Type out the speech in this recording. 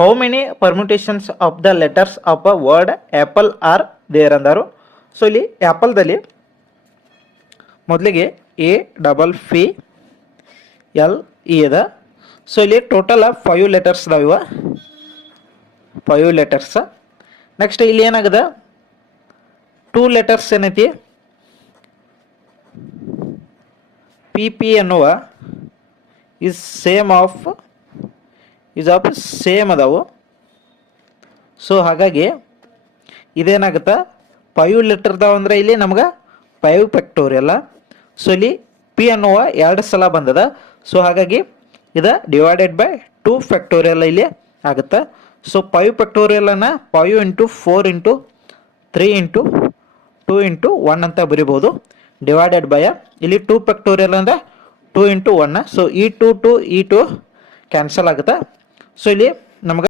How many permutations of the letters of a word apple are there ಅಂದರು. So ಇಲ್ಲಿ ಆ್ಯಪಲ್ದಲ್ಲಿ ಮೊದಲಿಗೆ A double P L E ಅದ. So ಇಲ್ಲಿ total 5 letters ಅದಾವ, ಇವ 5 ಲೆಟರ್ಸ್. ನೆಕ್ಸ್ಟ್ ಇಲ್ಲಿ ಏನಾಗದ 2 ಲೆಟರ್ಸ್ ಏನೈತಿ ಪಿ ಪಿ ಅನ್ನುವ ಇಸ್ ಆಫ್ ಸೇಮ್ ಅದಾವು. ಸೊ ಹಾಗಾಗಿ ಇದೇನಾಗುತ್ತಾ 5 ಲೆಟರ್ ಅದಾವ ಅಂದ್ರೆ ಇಲ್ಲಿ ನಮ್ಗೆ 5 ಫ್ಯಾಕ್ಟೋರಿಯಲ್. ಸೊ ಇಲ್ಲಿ ಪಿ ಅನ್ನುವ 2 ಸಲ ಬಂದದ. ಸೊ ಹಾಗಾಗಿ ಇದು ಡಿವೈಡೆಡ್ ಬೈ 2 ಫ್ಯಾಕ್ಟೋರಿಯಲ್ ಇಲ್ಲಿ ಆಗುತ್ತೆ. So 5 ಫ್ಯಾಕ್ಟೋರಿಯಲನ್ನು 5 into 4 into 3 into 2 into 1 ಅಂತ ಬರಿಬೋದು. ಡಿವೈಡೆಡ್ ಬೈ ಇಲ್ಲಿ 2 ಫ್ಯಾಕ್ಟೋರಿಯಲ್ ಅಂದರೆ 2 ಇಂಟು 1. ಸೊ ಈ 2 ಕ್ಯಾನ್ಸಲ್ ಆಗುತ್ತೆ. ಸೊ ಇಲ್ಲಿ ನಮ್ಗೆ